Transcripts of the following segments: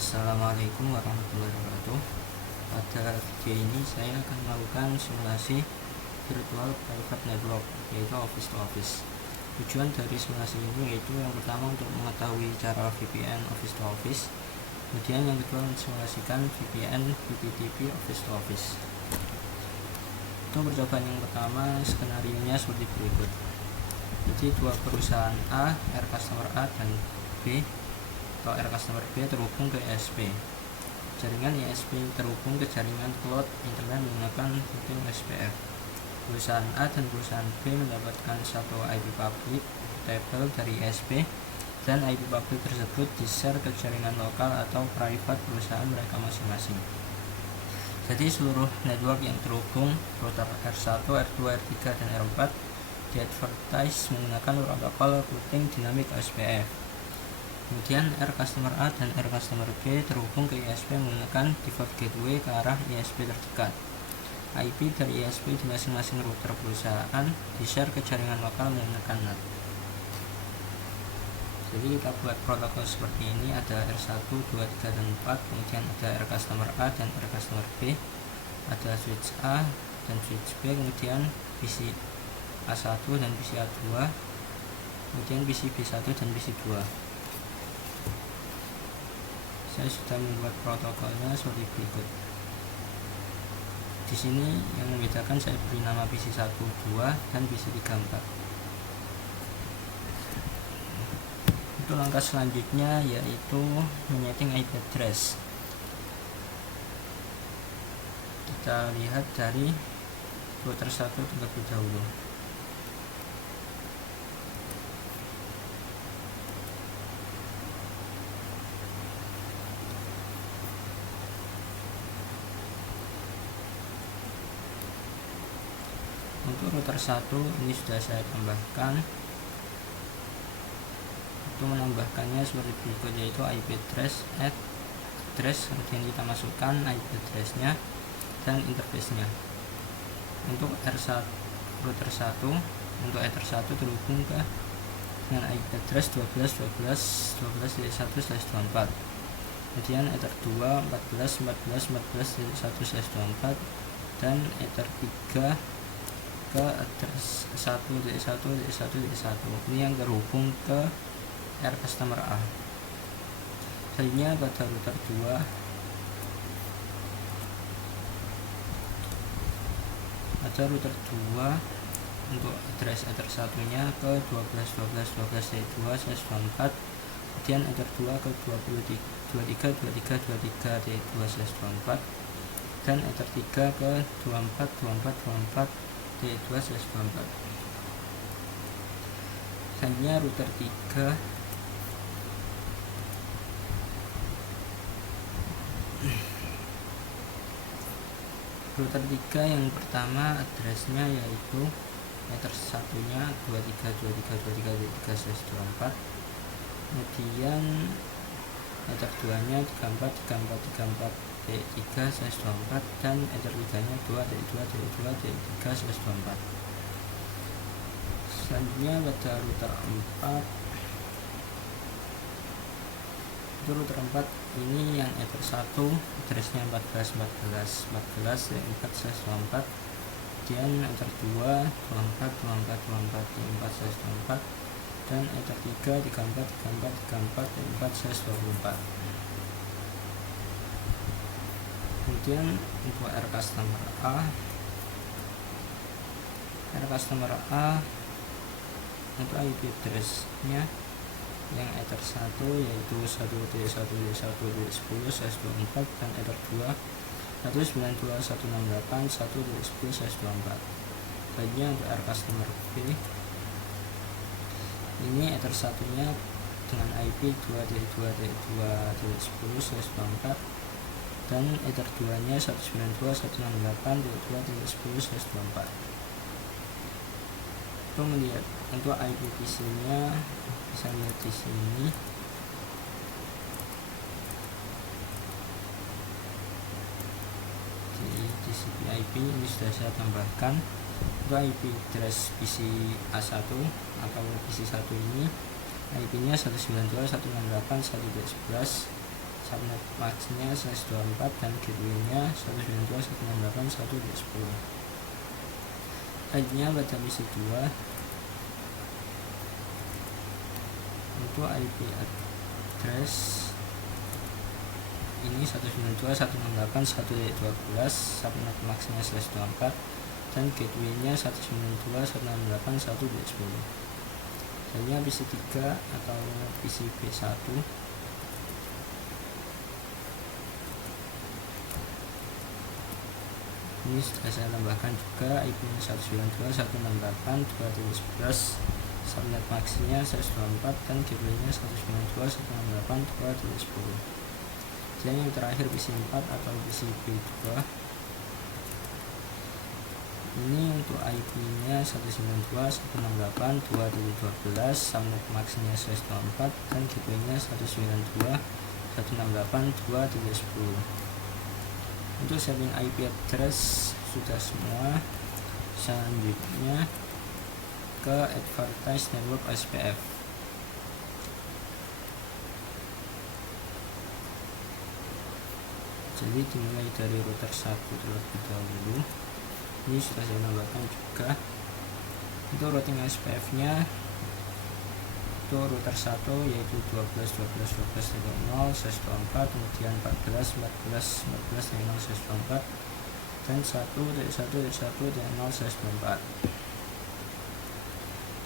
Assalamualaikum warahmatullahi wabarakatuh. Pada video ini saya akan melakukan simulasi virtual private network, yaitu office to office. Tujuan dari simulasi ini yaitu yang pertama untuk mengetahui cara VPN office to office, kemudian yang kedua mensimulasikan VPN VPTP office to office. Untuk percobaan yang pertama, skenario-nya seperti berikut. Jadi dua perusahaan A, R customer A dan B atau R customer B terhubung ke ISP. Jaringan ISP terhubung ke jaringan cloud internet menggunakan routing SPF. Perusahaan A dan perusahaan B mendapatkan satu IP public table dari ISP, dan IP public tersebut di-share ke jaringan lokal atau private perusahaan mereka masing-masing. Jadi seluruh network yang terhubung router R1, R2, R3, dan R4 di-advertise menggunakan protokol routing dynamic SPF. Kemudian R customer A dan R customer B terhubung ke ISP menggunakan default gateway ke arah ISP terdekat. IP dari ISP di masing-masing router perusahaan di-share ke jaringan lokal menggunakan NAT. Jadi kita buat protokol seperti ini, ada R1, 2, 3, dan 4, kemudian ada R customer A dan R customer B, ada switch A dan switch B, kemudian PC A1 dan PC A2, kemudian PC B1 dan PC 2. Saya sudah membuat protokolnya seperti berikut. Di sini yang membedakan saya beri nama PC 1, 2, dan PC 3, 4. Untuk langkah selanjutnya yaitu menyeting IP address. Kita lihat dari router 1 terlebih dahulu. Untuk router 1 ini sudah saya tambahkan. Untuk menambahkannya seperti berikut, yaitu IP address, add address, kemudian kita masukkan IP addressnya dan interface-nya. Untuk R1 router 1, untuk Ether 1 terhubung ke dengan IP address 12.12.12.1/24. Kemudian Ether 2 14.14.14.1/24 dan Ether 3 ke address 1.1.1.1. Ini yang terhubung ke R customer A. Selanjutnya pada router 2 ada router 2 untuk address Ether 1 nya ke 12.12.12.2/24, kemudian Ether 2 ke 23.23.23.2/24 dan Ether 3 ke 24.24.24.2/24. Selanjutnya router 3 yang pertama addressnya yaitu Ether 1 nya 23.23.23.3/24, kemudian Ether 2 nya 34.34.34.3/24 dan Ether 3 nya 2.2.2.3/24. Selanjutnya pada router 4. Untuk router 4 ini yang Ether 1 addressnya 14.14.14.4/24, kemudian Ether 2 24.24.24.24 dan Ether 3 34.34.34.4/24. Kemudian untuk R customer A untuk IP address-nya yang Ether 1 yaitu 1.1.1.10/24 dan Ether 2 192.168.1.10/24. Selanjutnya untuk R customer B, ini Ether 1 nya dengan IP 2.2.2.10/24 dan Ether 2 nya 192.168.2.10/24. Untuk melihat untuk IP PC nya bisa lihat di sini. Di TCP IP ini sudah saya tambahkan. Untuk IP address PC A1 atau PC 1 ini IP nya 192.168.1.11 subnet maxnya /24 dan gateway-nya 192.168.1.10. Selanjutnya pada misi 2, untuk IP address ini 192.168.1.12, subnet maxnya /24 dan gateway-nya 192.168.1.10. Selanjutnya PC 3 atau PCB1, ini sudah saya tambahkan juga IP-nya 192.168.2.11, subnet maxnya /24 dan gateway-nya 192.168.2.10. Dan yang terakhir PC 4 atau PCB2, ini untuk IP-nya 192.168.2.12, subnet maxnya /24 dan gateway-nya 192.168.2.10. Untuk setting IP address sudah semua. Selanjutnya ke advertise network SPF. Jadi dimulai dari router 1 terlebih dahulu. Ini sudah saya tambahkan juga. Untuk routing SPF nya untuk router 1 yaitu 12.12.12.0/24, kemudian 14.14.14.0/24 dan 1.1.1.0/24.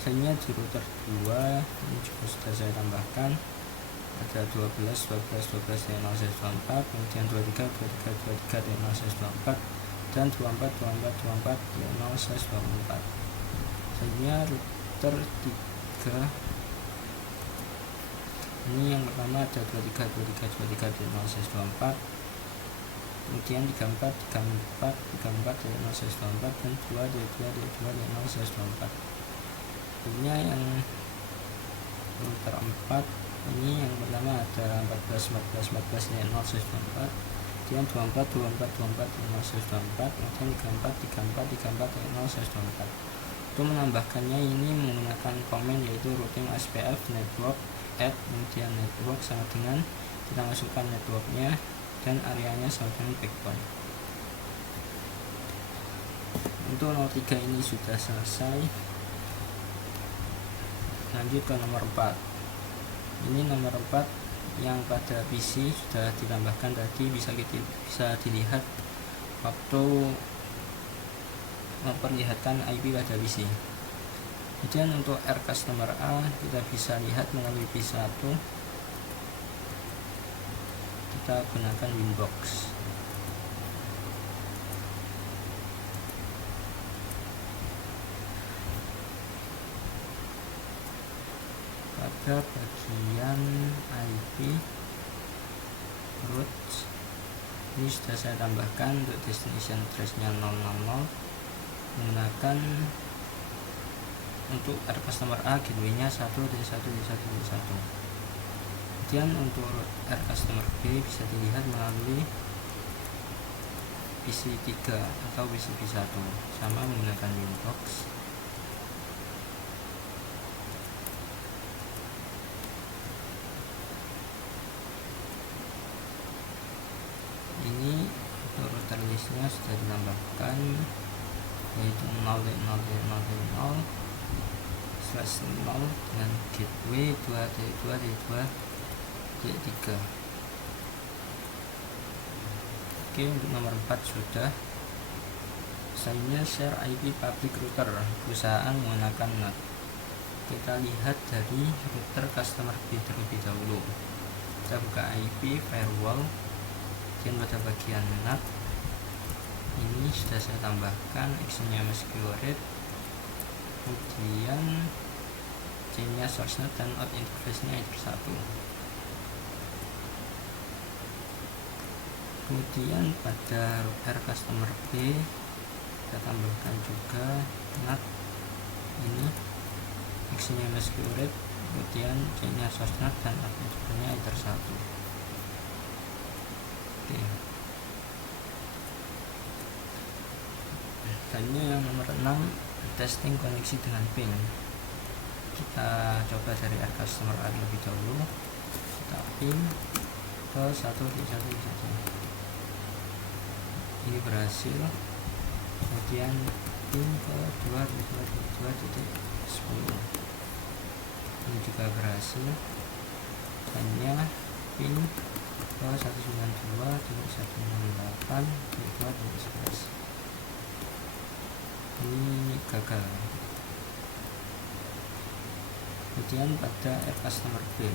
Selanjutnya di router 2 ini juga sudah saya tambahkan, ada 12.12.12.0/24, kemudian 23.23.23.0/24 dan 24.24.24.0/24. Selanjutnya router 3, ini yang pertama ada 23.23.23.0/24, kemudian 34.34.34.0/24 dan 2.2.2.0/24. Selanjutnya yang router 4, ini yang pertama ada 14.14.14.0/24, kemudian 24.24.24.0/24, kemudian 34.34.34.0/24. Untuk menambahkannya ini menggunakan komen yaitu routing SPF network add, kemudian network sama dengan kita masukkan networknya dan areanya sama dengan backbone. Untuk 03 ini sudah selesai. Lanjut ke nomor 4. Ini nomor 4 yang pada PC sudah ditambahkan tadi, bisa dilihat waktu memperlihatkan IP pada PC. Kemudian untuk R customer A kita bisa lihat melalui P1, kita gunakan Winbox. Pada bagian IP root ini sudah saya tambahkan untuk destination address-nya 000 menggunakan untuk R customer A gateway-nya 1.1.1.1. Kemudian untuk R customer B bisa dilihat melalui PC3 atau PCB1 sama menggunakan Winbox. Ini untuk router listnya sudah ditambahkan yaitu 0.0.0.0/0 dengan gateway 2.2.2.3. Oke, untuk nomor 4 sudah. Selanjutnya share IP public router perusahaan menggunakan NAT. Kita lihat dari router customer B terlebih dahulu. Kita buka IP firewall, dan pada bagian NAT ini sudah saya tambahkan actionnya masquerade, kemudian chainnya sourcenet dan out interface-nya Ether 1. Kemudian pada R customer B kita tambahkan juga NAT ini actionnya masquerade, kemudian chainnya sourcenet dan out interface-nya Ether 1. Oke. Selanjutnya yang nomor 6, testing koneksi dengan ping. Kita coba dari R customer A lebih dahulu. Kita ping ke 1.1.1. Ini berhasil. Kemudian pin ke 2.2.2.10. Ini juga berhasil. Hanya pin ke 192.168.2.11. Ini gagal. Kemudian pada air customer B,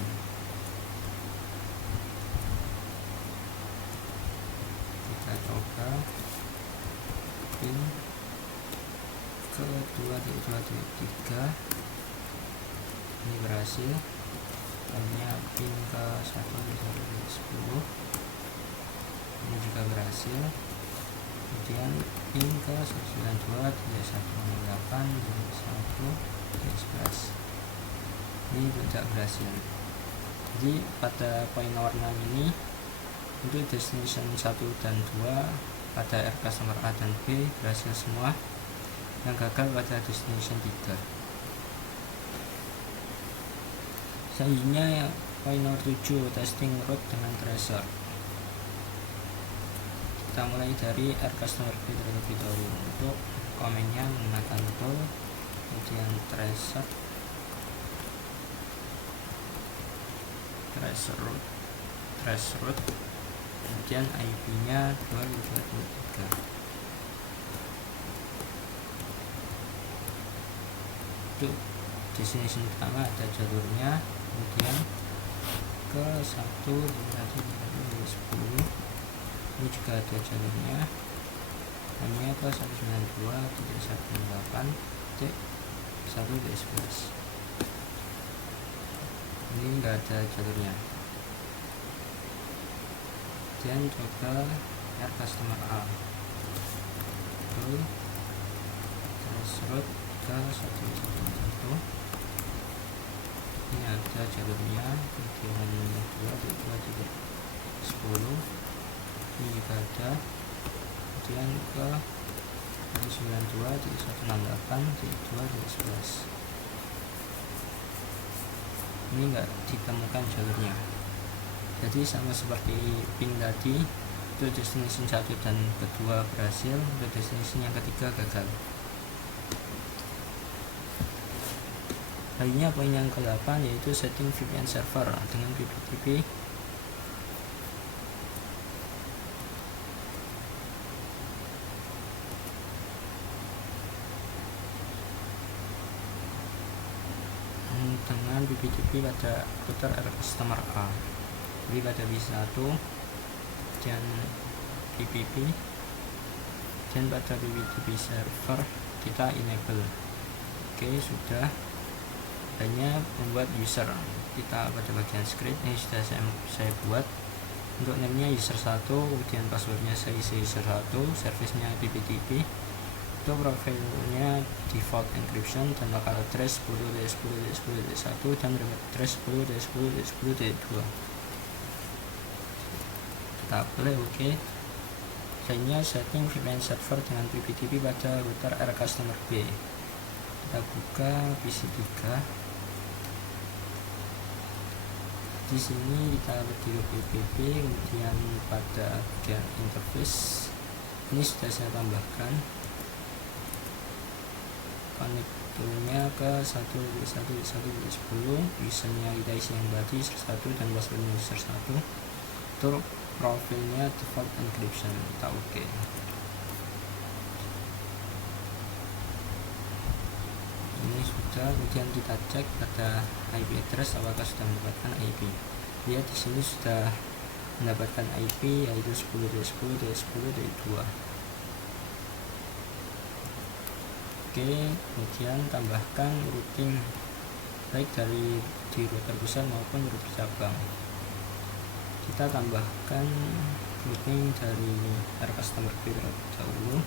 kita coba pin ke 2.2.3. ini berhasil. Hanya pin ke 1.1.10. ini juga berhasil. Kemudian pin ke 192.168.1.11. ini tidak berhasil. Jadi pada poin nomor 6 ini untuk destination 1 dan 2 pada R customer A dan B berhasil semua. Yang gagal pada destination 3. Selanjutnya poin nomor 7, testing route dengan tracer. Kita mulai dari R customer B terlebih dahulu. Untuk komennya menggunakan tool, kemudian tracer route, kemudian IP nya 2.2.3. Untuk destination pertama ada jalurnya, kemudian ke 1.2.10. ini juga ada jalurnya, hanya ke 192.168.1.11. ini enggak ada jalurnya. Dan coba R customer A, route ke 1.1.1. ini ada jalurnya, kemudian 2.2.10. ini juga ada, kemudian ke 192.168.2.11. ini enggak ditemukan jalurnya. Jadi sama seperti pin tadi, untuk destination 1 dan kedua berhasil, untuk destination yang ketiga gagal. Lainnya poin yang ke-8 yaitu setting VPN server dengan PPTP. Dengan PPTP pada router R customer A. Jadi pada B1 dan PPP, dan pada PPTP server kita enable. Oke, sudah. Hanya membuat user, kita pada bagian script ini sudah saya buat. Untuk namenya user 1, kemudian passwordnya saya isi user 1, servicenya PPTP. Untuk profilnya default encryption dan local address 10.10.10.1 dan remote address 10.10.10.2. kita apply. Oke. Selanjutnya setting VPN server dengan PPTP pada router R customer B. Kita buka PC3. Di sini kita ketik PPP, kemudian pada bagian interface ini sudah saya tambahkan konektornya ke 1.1.1.10. usernya kita isi yang tadi user 1 dan passwordnya user 1. Untuk profilnya default encryption kita oke. Ini sudah. Kemudian kita cek pada IP address apakah sudah mendapatkan IP. Lihat di sini sudah mendapatkan IP yaitu 10.10.10.2. Oke, kemudian tambahkan routing baik dari di router pusat maupun router cabang. Kita tambahkan routing dari R customer B terlebih dahulu.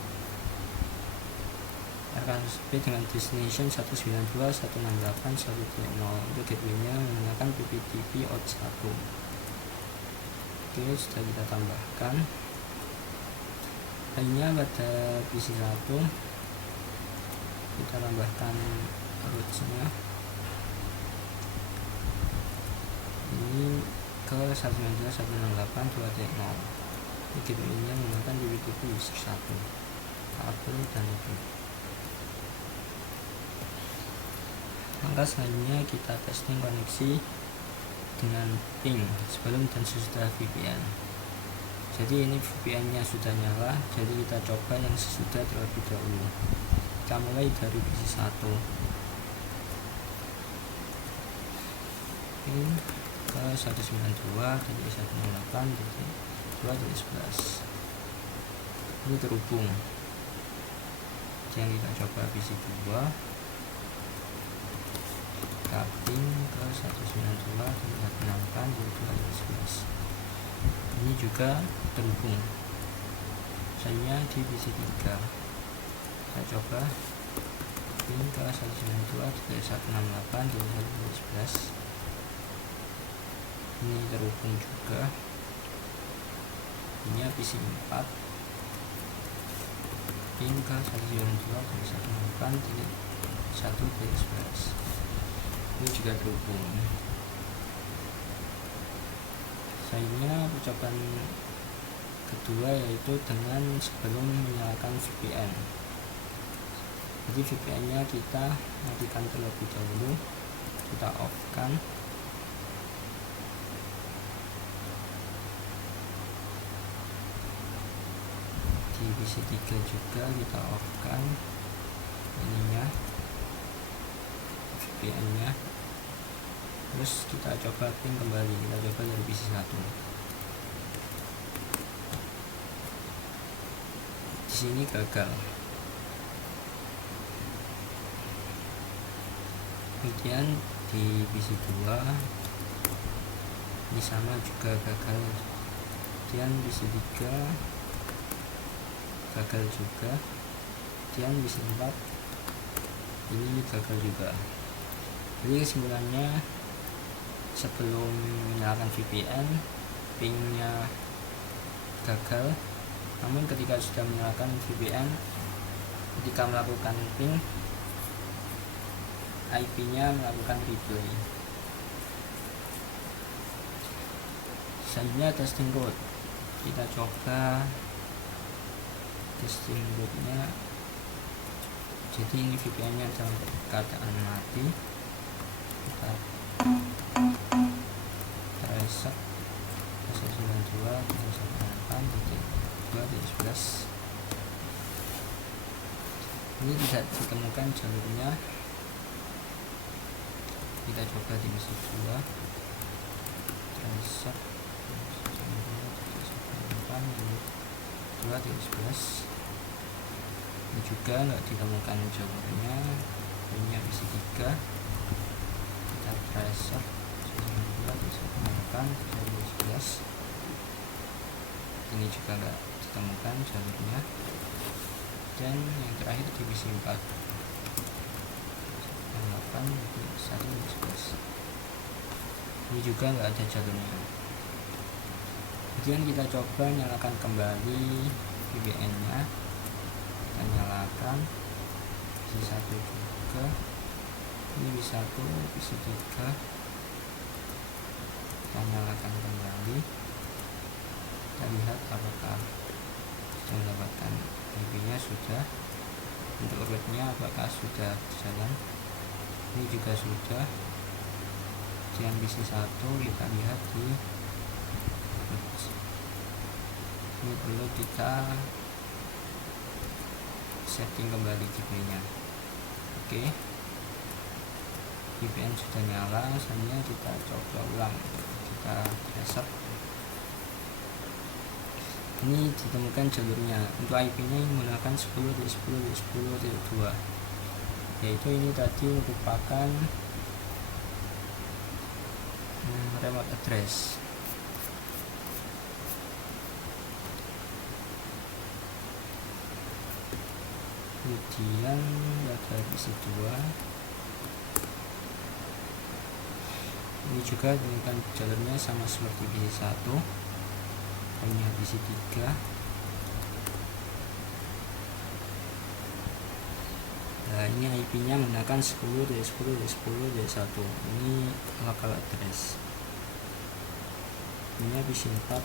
R customer B dengan destination 192.168.1.0. untuk gateway-nya menggunakan PPTP out 1. Oke, sudah kita tambahkan. Lainnya pada PC1 kita tambahkan routes-nya. Ini ke 192.168.2.0. ini yang menggunakan DB2 user 1 kabel dan itu. Langkah selanjutnya kita testing koneksi dengan ping sebelum dan sesudah VPN. Jadi ini VPN nya sudah nyala, jadi kita coba yang sesudah terlebih dahulu. Kita mulai dari PC 1 ping ke 192.168.2.11. ini terhubung. Yang kita coba PC 2 ping ke 192.168.2.11. ini juga terhubung. Saya di PC 3 kita coba ping ke 192.168.2.11. ini terhubung juga. Ini PC 4 ping ke 192.168.1.11. ini juga terhubung. Selanjutnya percobaan kedua yaitu dengan sebelum menyalakan VPN. Jadi VPN nya kita matikan terlebih dahulu, kita off kan. Di PC 3 juga kita off kan ininya, VPN nya. Terus kita coba ping kembali, kita coba dari PC 1. Di sini gagal. Kemudian di PC 2 ini sama juga gagal. Kemudian PC 3 gagal juga. Kemudian PC 4 ini gagal juga. Jadi kesimpulannya, sebelum menyalakan VPN pingnya gagal, namun ketika sudah menyalakan VPN, ketika melakukan ping, IP nya melakukan replay. Selanjutnya testing code, kita coba testing code nya. Jadi ini VPN nya dalam keadaan mati. Kita reset 192.168.2.11. ini tidak ditemukan jalurnya. Kita coba di PC 2 reset 192.168.2.11. ini juga nggak ditemukan jalurnya. Ini PC 3 kita reset 192.168.2.11. ini juga nggak ditemukan jalurnya. Dan yang terakhir di PC 4 1.11. ini juga nggak ada jalurnya. Kemudian kita coba nyalakan kembali VPN nya, kita nyalakan PC 1 juga. Ini PC 1, PC 3 kita nyalakan kembali. Kita lihat apakah sudah mendapatkan IP nya sudah. Untuk rootnya apakah sudah berjalan. Ini juga sudah. Kemudian PC 1 kita lihat di ini perlu kita setting kembali gateway nya. Oke, VPN sudah nyala. Selanjutnya kita coba ulang, kita reset. Ini ditemukan jalurnya. Untuk IP nya menggunakan 10.10.10.2, yaitu ini tadi merupakan remote address. Kemudian ada PC 2, ini juga dengan jalurnya sama seperti PC 1, hanya PC 3. Nah, ini IP nya menggunakan 10.10.10.1, ini local address. punya PC 4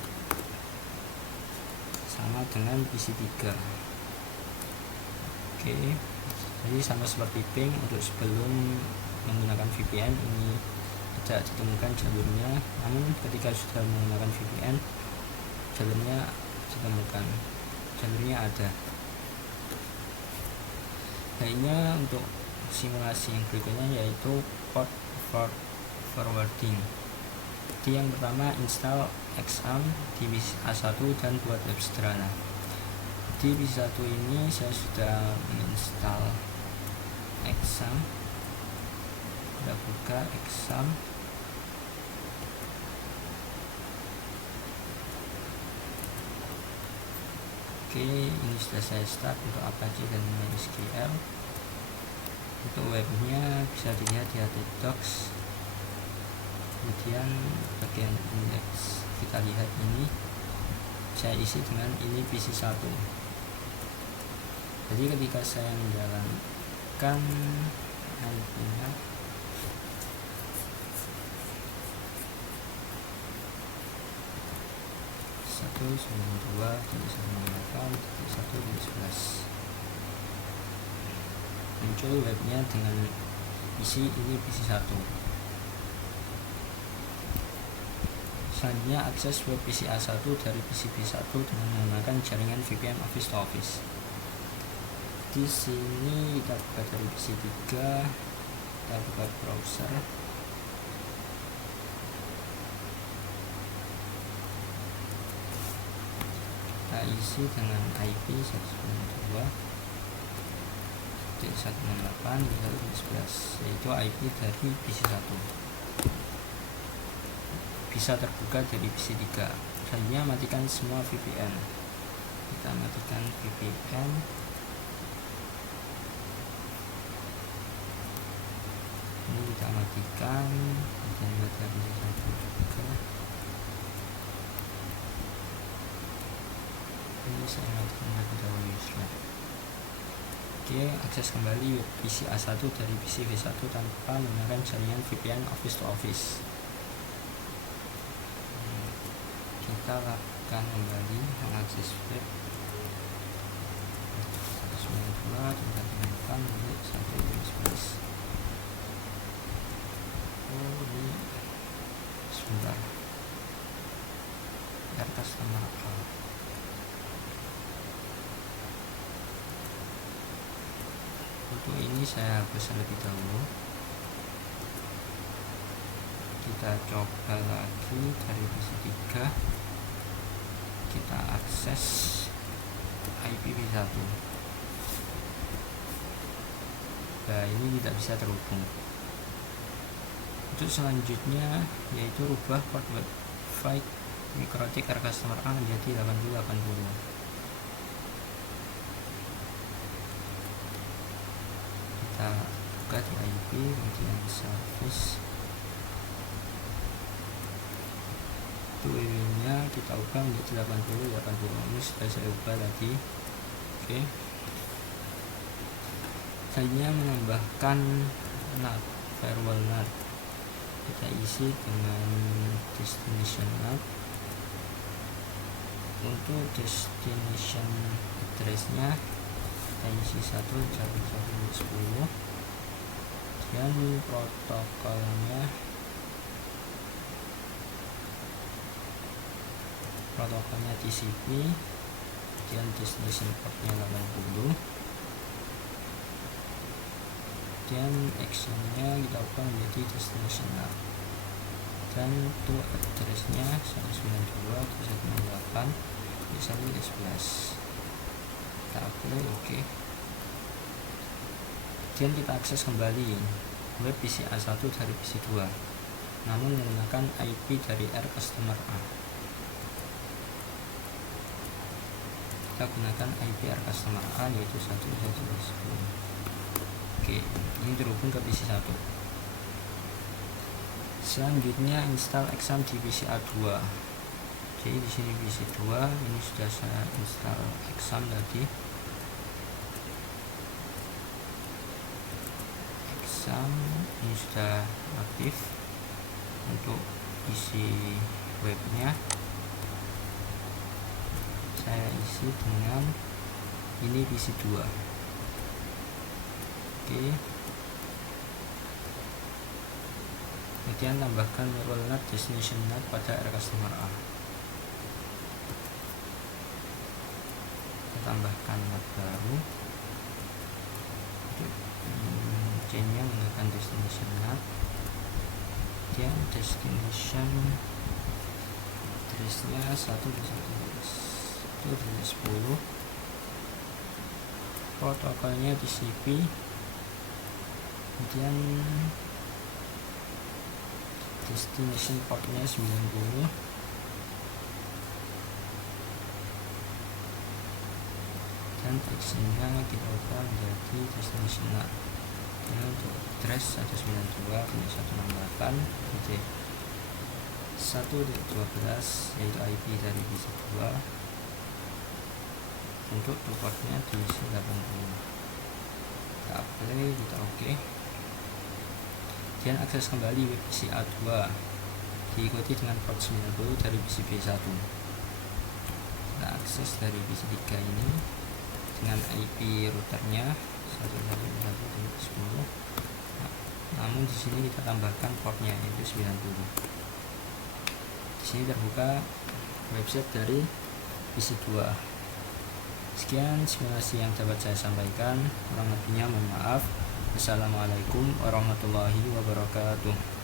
sama dengan PC 3. Oke, jadi sama seperti ping. Untuk sebelum menggunakan VPN ini tidak ditemukan jalurnya, namun ketika sudah menggunakan VPN jalurnya ditemukan, jalurnya ada. Lainnya untuk simulasi yang berikutnya yaitu port forwarding. Jadi yang pertama, install XAMPP di PC A1 dan buat web sederhana. Di PC 1 ini saya sudah menginstal XAMPP. Kita buka XAMPP. Oke, ini sudah saya start untuk Apache dan MySQL. Untuk webnya bisa dilihat di htdocs. Kemudian bagian indeks kita lihat ini saya isi dengan ini PC 1. Jadi ketika saya menjalankan IP-nya, muncul webnya dengan isi ini PC 1. Selanjutnya akses web PC A1 dari PC B1 dengan menggunakan jaringan VPN Office to Office. Di sini kita buka dari PC 3, kita buka browser. Kita isi dengan IP 192.168.1.11, yaitu IP dari PC 1. Bisa terbuka dari PC 3. Selanjutnya matikan semua VPN. Kita matikan VPN. Ini kita matikan. Dan dari PC 1 juga. Ini saya matikan terlebih dahulu. Oke, akses kembali web PC A1 dari PC B1 tanpa menggunakan jaringan VPN Office to Office. Kita lakukan kembali mengakses web 192.168.1.11. Oh, ini sebentar. Customer A. Untuk ini saya hapus terlebih dahulu. Kita coba lagi dari PC 3. Kita akses IPv1. Nah, ini tidak bisa terhubung. Untuk selanjutnya yaitu rubah port Wi-Fi MikroTik R customer A menjadi 8080. Kita buka di IP, kemudian service. Itu WW-nya kita ubah menjadi 8080. Ini sudah saya ubah tadi. Oke. Selanjutnya menambahkan NAT, firewall NAT. Kita isi dengan destination NAT. Untuk destination address-nya kita isi 1.1.10. Dan protokolnya TCP, dan destination port-nya 80. Dan actionnya kita ubah menjadi destination NAT. Dan untuk address-nya 192.168.1.11. Kita apply, oke. Kemudian kita akses kembali web PC A1 dari PC 2, namun menggunakan IP dari R customer A. Kita gunakan IP R customer A yaitu 1.1.10. Oke, ini terhubung ke PC 1. Selanjutnya install XAMPP di PC A2. Jadi di sini PC 2, ini sudah saya install XAMPP tadi. XAMPP ini sudah aktif. Untuk isi webnya saya isi dengan ini PC 2. Oke, kemudian tambahkan mirror NAT destination NAT pada area customer A. Kita tambahkan NAT baru untuk chainnya menggunakan destination NAT. Kemudian destination addressnya 1.1.10, protokolnya TCP, kemudian destination portnya 90, dan textnya kita ubah menjadi destination NAT. Ini untuk address 192.168.1.12 yaitu IP dari PC 2. Untuk portnya diisi 80. Kita apply, kita oke. Kemudian akses kembali web PC A2 diikuti dengan port 90 dari PC B1. Kita akses dari PC 3 ini dengan IP routernya 1.1.10. Namun di sini kita tambahkan portnya yaitu 90. Di sini terbuka website dari PC 2. Sekian simulasi yang dapat saya sampaikan. Kurang lebihnya mohon maaf. Assalamualaikum warahmatullahi wabarakatuh.